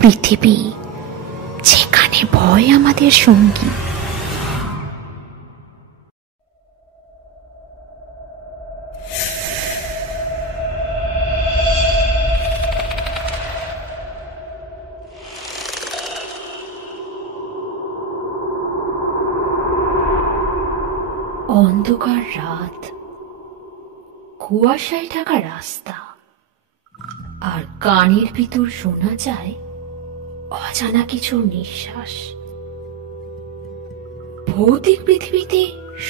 পৃথিবী যেখানে ভয় আমাদের সঙ্গী। অন্ধকার রাত, কুয়াশায় ঢাকা রাস্তা, আর কানের ভিতর শোনা যায় অজানা কিছুর নিঃশ্বাস। ভৌতিক পৃথিবীতে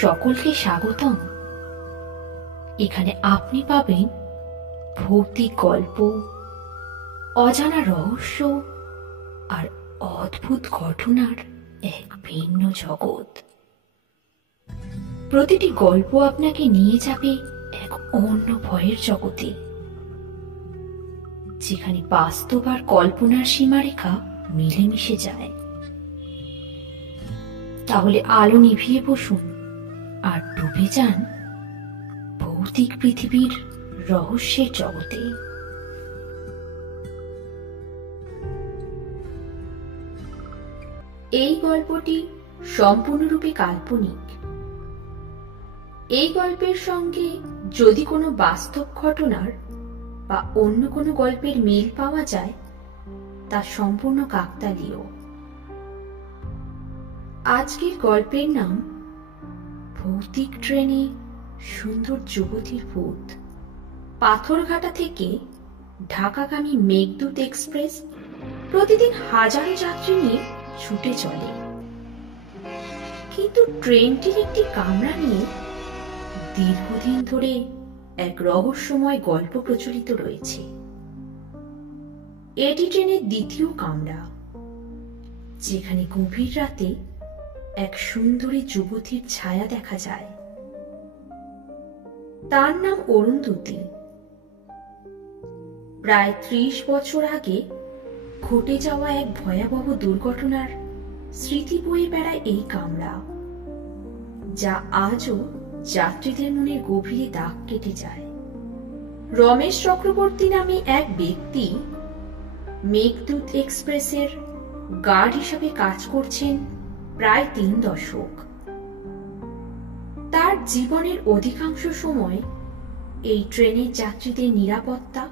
সকলকে স্বাগতম। এখানে আপনি পাবেন ভৌতিক গল্প, অজানা রহস্য আর অদ্ভুত ঘটনার এক ভিন্ন জগৎ। প্রতিটি গল্প আপনাকে নিয়ে যাবে এক অন্য ভয়ের জগতে, যেখানে বাস্তব আর কল্পনার সীমারেখা মিলেমিশে যায়। তাহলে আলো নিভিয়ে বসুন আর ডুবে যান ভৌতিক পৃথিবীর রহস্যের জগতে। এই গল্পটি সম্পূর্ণরূপে কাল্পনিক। এই গল্পের সঙ্গে যদি কোনো বাস্তব ঘটনার বা অন্য কোনো গল্পের মিল পাওয়া যায়, তা সম্পূর্ণ কাকতালীয়। আজকের গল্পের নাম ভৌতিক ট্রেনে সুন্দর যুবতীর ভূত। পাথরঘাটা থেকে ঢাকাগামী মেঘদূত এক্সপ্রেস প্রতিদিন হাজারো যাত্রী নিয়ে ছুটে চলে, কিন্তু ট্রেনটির একটি কামরা নিয়ে দীর্ঘদিন ধরে এক রহস্যময় গল্প প্রচলিত রয়েছে। এটি ট্রেনের দ্বিতীয় কামরা, যেখানে গভীর রাতে এক সুন্দরী যুবতীর ছায়া দেখা যায়। তার নাম অরুন্ধতী। প্রায় 30 বছর আগে ঘটে যাওয়া এক ভয়াবহ দুর্ঘটনার স্মৃতি বয়ে বেড়ায় এই কামরা, যা আজও যাত্রীদের মনে গভীরে দাগ কেটে যায়। রমেশ চক্রবর্তী নামে এক ব্যক্তি মেঘদূত এক্সপ্রেসের গার্ড হিসাবে কাজ করছেন প্রায় 3 দশক। তার জীবনের অধিকাংশ সময় এই ট্রেনের যাত্রীদের নিরাপত্তা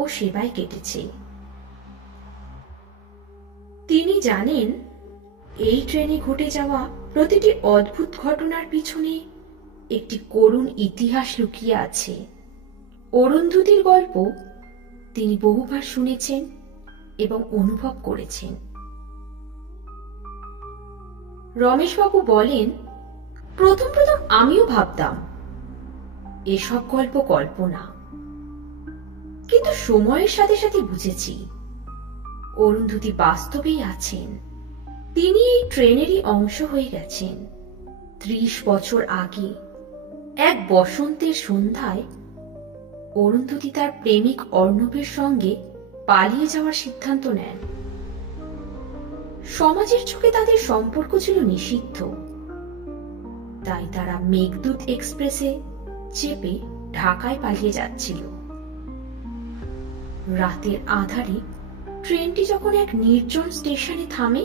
ও সেবায় কেটেছে। তিনি জানেন এই ট্রেনে ঘটে যাওয়া প্রতিটি অদ্ভুত ঘটনার পিছনে একটি করুণ ইতিহাস লুকিয়ে আছে। অরুন্ধতীর গল্প তিনি বহুবার শুনেছেন এবং অনুভব করেছেন। রমেশবাবু বলেন, প্রথম আমিও ভাবতাম এসব গল্প কল্পনা, কিন্তু সময়ের সাথে সাথে বুঝেছি অরুন্ধতী বাস্তবেই আছেন। তিনি এই ট্রেনেরই অংশ হয়ে গেছেন। 30 বছর আগে এক বসন্তের সন্ধ্যায় অরুন্ধতী তার প্রেমিক অর্ণবের সঙ্গে পালিয়ে যাওয়ার সিদ্ধান্ত নেন। সমাজের চোখে তাদের সম্পর্ক ছিল নিষিদ্ধ, তাই তারা মেঘদূত এক্সপ্রেসে চেপে ঢাকায় পালিয়ে যাচ্ছিল। রাতের আধারে ট্রেনটি যখন এক নির্জন স্টেশনে থামে,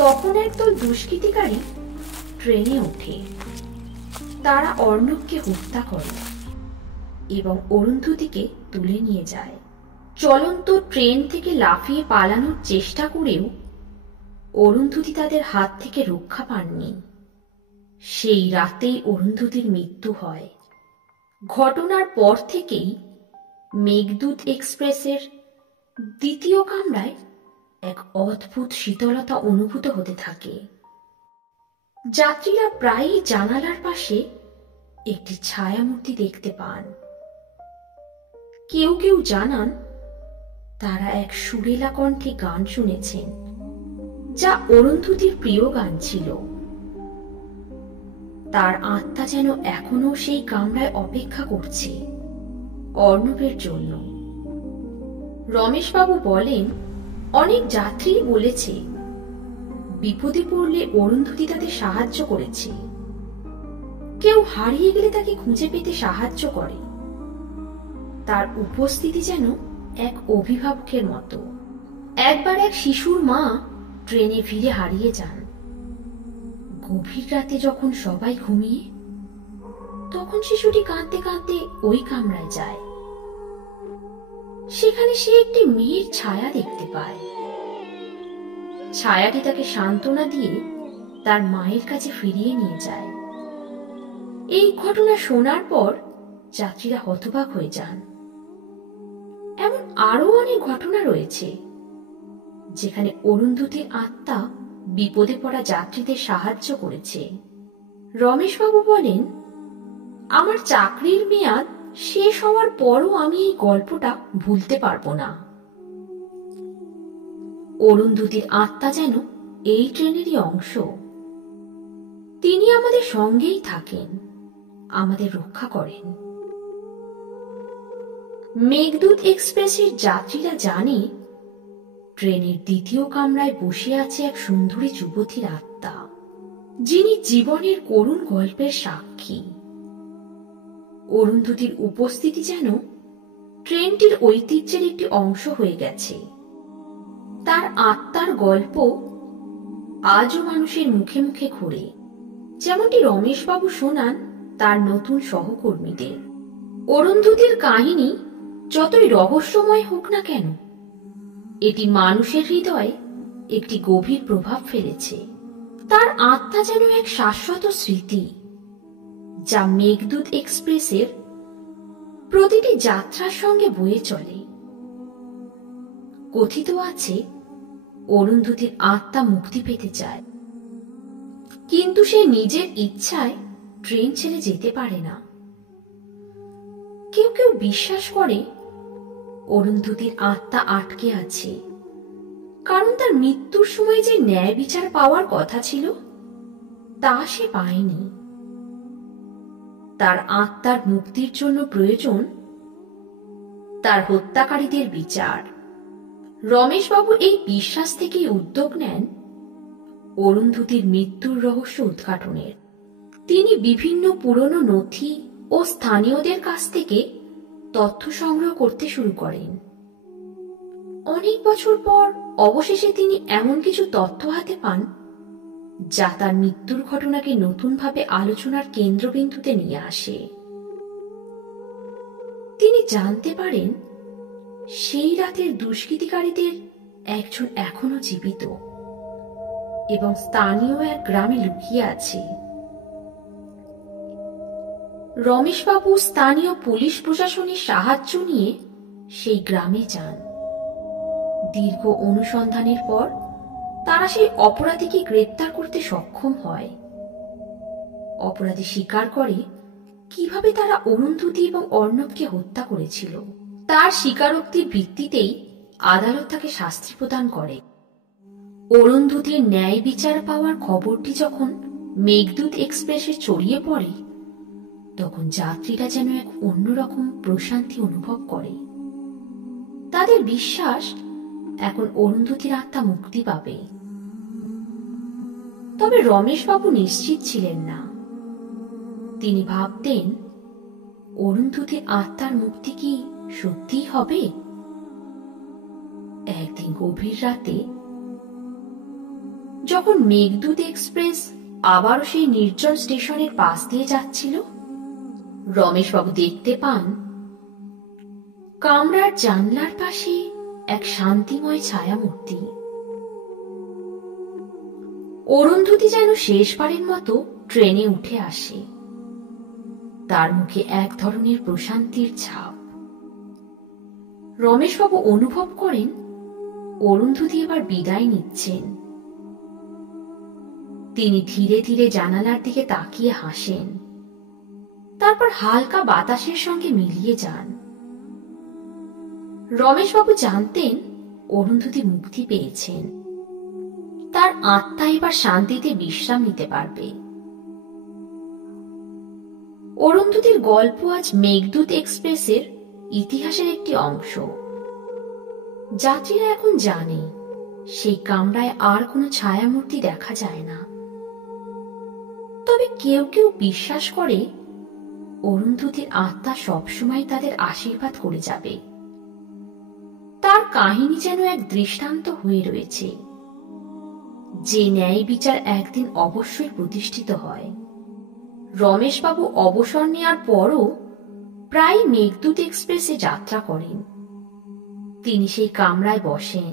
তখন একদল দুষ্কৃতিকারী ট্রেনে ওঠে। তারা অর্ণবকে হত্যা করে এবং অরুন্ধতীকে তুলে নিয়ে যায়। চলন্ত ট্রেন থেকে লাফিয়ে পালানোর চেষ্টা করেও অরুন্ধতী তাদের হাত থেকে রক্ষা পাননি। সেই রাতেই অরুন্ধতীর মৃত্যু হয়। ঘটনার পর থেকেই মেঘদূত এক্সপ্রেসের দ্বিতীয় কামরায় এক অদ্ভুত শীতলতা অনুভূত হতে থাকে। যাত্রীরা প্রায়ই জানালার পাশে একটি ছায়ামূর্তি দেখতে পান। কেউ কেউ জানান তারা এক সুরেলা কণ্ঠে গান শুনেছেন, যা অরুন্ধতীর প্রিয় গান ছিল। তার আত্মা যেন এখনো সেই কামরায় অপেক্ষা করছে অর্ণবের জন্য। রমেশবাবু বলেন, অনেক যাত্রী বলেছে বিপদে পড়লে অরুন্ধতী তাদের সাহায্য করেছে। কেউ হারিয়ে গেলে তাকে খুঁজে পেতে সাহায্য করে। তার উপস্থিতি যেন এক অভিভাবকের মতো। একবার এক শিশুর মা ট্রেনে ফিরে হারিয়ে যান। গভীর রাতে যখন সবাই ঘুমিয়ে, তখন শিশুটি কাঁদতে কাঁদতে ওই কামরায় যায়। সেখানে সে একটি মেয়ের ছায়া দেখতে পায়। ছায়াটি তাকে সান্ত্বনা দিয়ে তার মায়ের কাছে ফিরিয়ে নিয়ে যায়। এই ঘটনা শোনার পর যাত্রীরা হতবাক হয়ে যান। এমন আরো অনেক ঘটনা রয়েছে যেখানে অরুন্ধতির আত্মা বিপদে পড়া যাত্রীদের সাহায্য করেছে। রমেশবাবু বলেন, আমার চাকরির মেয়াদ শেষ হওয়ার পরও আমি এই গল্পটা ভুলতে পারবো না। অরুন্ধতির আত্মা যেন এই ট্রেনেরই অংশ। তিনি আমাদের সঙ্গেই থাকেন, আমাদের রক্ষা করেন। মেঘদূত এক্সপ্রেসের যাত্রীরা জানে ট্রেনের দ্বিতীয় কামরায় বসে আছে এক সুন্দরী যুবতীর আত্মা, যিনি জীবনের করুণ গল্পের সাক্ষী। অরুন্ধতির উপস্থিতি যেন ট্রেনটির ঐতিহ্যের একটি অংশ হয়ে গেছে। তার আত্মার গল্প আজও মানুষের মুখে মুখে ঘোরে, যেমনটি রমেশবাবু শোনান তার নতুন সহকর্মীদের। অরুন্ধতির কাহিনী যতই রহস্যময় হোক না কেন, এটি মানুষের হৃদয়ে একটি গভীর প্রভাব ফেলেছে। তার আত্মা যেন এক শাশ্বত স্মৃতি, যা মেঘদূত এক্সপ্রেসের প্রতিটি যাত্রার সঙ্গে বয়ে চলে। কথিত আছে, অরুন্ধতির আত্মা মুক্তি পেতে চায়, কিন্তু সে নিজের ইচ্ছায় ট্রেন ছেড়ে যেতে পারে না। কেউ কেউ বিশ্বাস করে অরুন্ধতির আত্মা আটকে আছে, কারণ তার মৃত্যুর সময় যে ন্যায় বিচার পাওয়ার কথা ছিল তা সে পায়নি। তার আত্মার মুক্তির জন্য প্রয়োজন তার হত্যাকারীদের বিচার। রমেশবাবু এই বিশ্বাস থেকেই উদ্যোগ নেন অরুন্ধতির মৃত্যুর রহস্য উদ্ঘাটনের। তিনি বিভিন্ন পুরনো নথি ও স্থানীয়দের কাছ থেকে তথ্য সংগ্রহ করতে শুরু করেন। অনেক বছর পর অবশেষে তিনি এমন কিছু তথ্য হাতে পান যা তার মৃত্যুর ঘটনাকে নতুনভাবে আলোচনার কেন্দ্রবিন্দুতে নিয়ে আসে। তিনি জানতে পারেন সেই রাতের দুষ্কৃতিকারীদের একজন এখনো জীবিত এবং স্থানীয় এক গ্রামে লুকিয়ে আছে। রমেশবাবু স্থানীয় পুলিশ প্রশাসনের সাহায্য নিয়ে সেই গ্রামে যান। দীর্ঘ অনুসন্ধানের পর তারা সেই অপরাধীকে গ্রেপ্তার করতে সক্ষম হয়। অপরাধী স্বীকার করে কিভাবে তারা অরুন্ধতী এবং অর্ণবকে হত্যা করেছিল। তার স্বীকারোক্তির ভিত্তিতেই আদালত তাকে শাস্তি প্রদান করে। অরুন্ধতীর ন্যায় বিচার পাওয়ার খবরটি যখন মেঘদূত এক্সপ্রেসে ছড়িয়ে পড়ে, তখন যাত্রীরা যেন এক অন্যরকম প্রশান্তি অনুভব করে। তাদের বিশ্বাস এখন অরুন্ধতীর আত্মা মুক্তি পাবে। তবে রমেশবাবু নিশ্চিত ছিলেন না। তিনি ভাবতেন, অরুন্ধতীর আত্মার মুক্তি কি সত্যিই হবে? একদিন গভীর রাতে যখন মেঘদূত এক্সপ্রেস আবারও সেই নির্জন স্টেশনের পাশ দিয়ে যাচ্ছিল, রমেশবাবু দেখতে পান কামরার জানলার পাশে এক শান্তিময় ছায়ামূর্তি। অরুন্ধতী যেন শেষবারের মতো ট্রেনে উঠে আসে। তার মুখে এক ধরনের প্রশান্তির ছাপ। রমেশবাবু অনুভব করেন অরুন্ধতী এবার বিদায় নিচ্ছেন। তিনি ধীরে ধীরে জানালার দিকে তাকিয়ে হাসেন, তারপর হালকা বাতাসের সঙ্গে মিলিয়ে যান। রমেশবাবু জানতেন অরুন্ধতী মুক্তি পেয়েছেন। তার আত্মা এবার শান্তিতে বিশ্রাম নিতে পারবে। অরুন্ধতীর গল্প আজ মেঘদূত এক্সপ্রেসের ইতিহাসের একটি অংশ। যাত্রীরা এখন জানে সেই কামরায় আর কোনো ছায়ামূর্তি দেখা যায় না। তবে কেউ কেউ বিশ্বাস করে অরুন্ধতীর আত্মা সবসময় তাদের আশীর্বাদ করে যাবে। তার কাহিনী যেন এক দৃষ্টান্ত হয়ে রয়েছে, যে ন্যায় বিচার একদিন অবশ্যই প্রতিষ্ঠিত হয়। রমেশবাবু অবসর নেওয়ার পরও প্রায় মেঘদূত এক্সপ্রেসে যাত্রা করেন। তিনি সেই কামরায় বসেন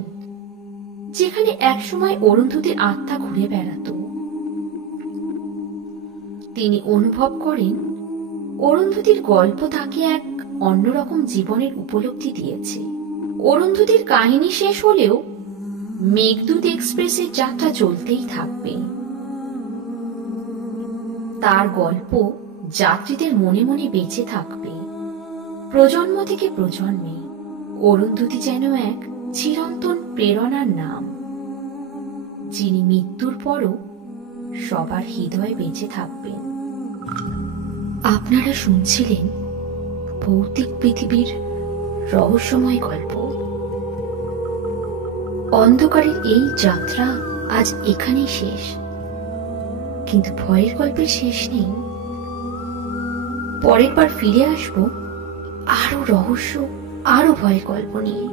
যেখানে একসময় অরুন্ধতির আত্মা ঘুরে বেড়াত। তিনি অনুভব করেন অরুন্ধতির গল্প তাকে এক অন্যরকম জীবনের উপলব্ধি দিয়েছে। অরুন্ধতির কাহিনী শেষ হলেও মেঘদূত এক্সপ্রেসের যাত্রা চলতেই থাকবে। তার গল্প যাত্রীদের মনে মনে বেঁচে থাকবে প্রজন্ম থেকে প্রজন্মে। অরুন্ধতী যেন এক চিরন্তন প্রেরণার নাম, যিনি মৃত্যুর পরও সবার হৃদয়ে বেঁচে থাকবেন। আপনারা শুনছিলেন ভৌতিক পৃথিবীর রহস্যময় গল্প। অন্ধকারের এই যাত্রা আজ এখানেই শেষ, কিন্তু ভয়ের গল্পের শেষ নেই। পরের বার ফিরে আসব আরো রহস্য, আরো ভয়ের গল্প নিয়ে।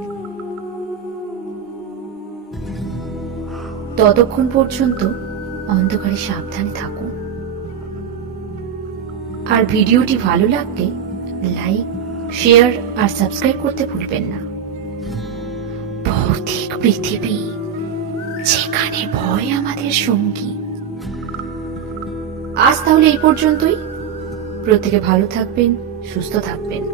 ততক্ষণ পর্যন্ত অন্ধকারে সাবধানে থাকুন। আর ভিডিওটি ভালো লাগলে লাইক, শেয়ার আর সাবস্ক্রাইব করতে ভুলবেন না। ভৌতিক পৃথিবী, যেখানে ভয় আমাদের সঙ্গী। আজ তাহলে এই পর্যন্তই। প্রত্যেকে ভালো থাকবেন, সুস্থ থাকবেন।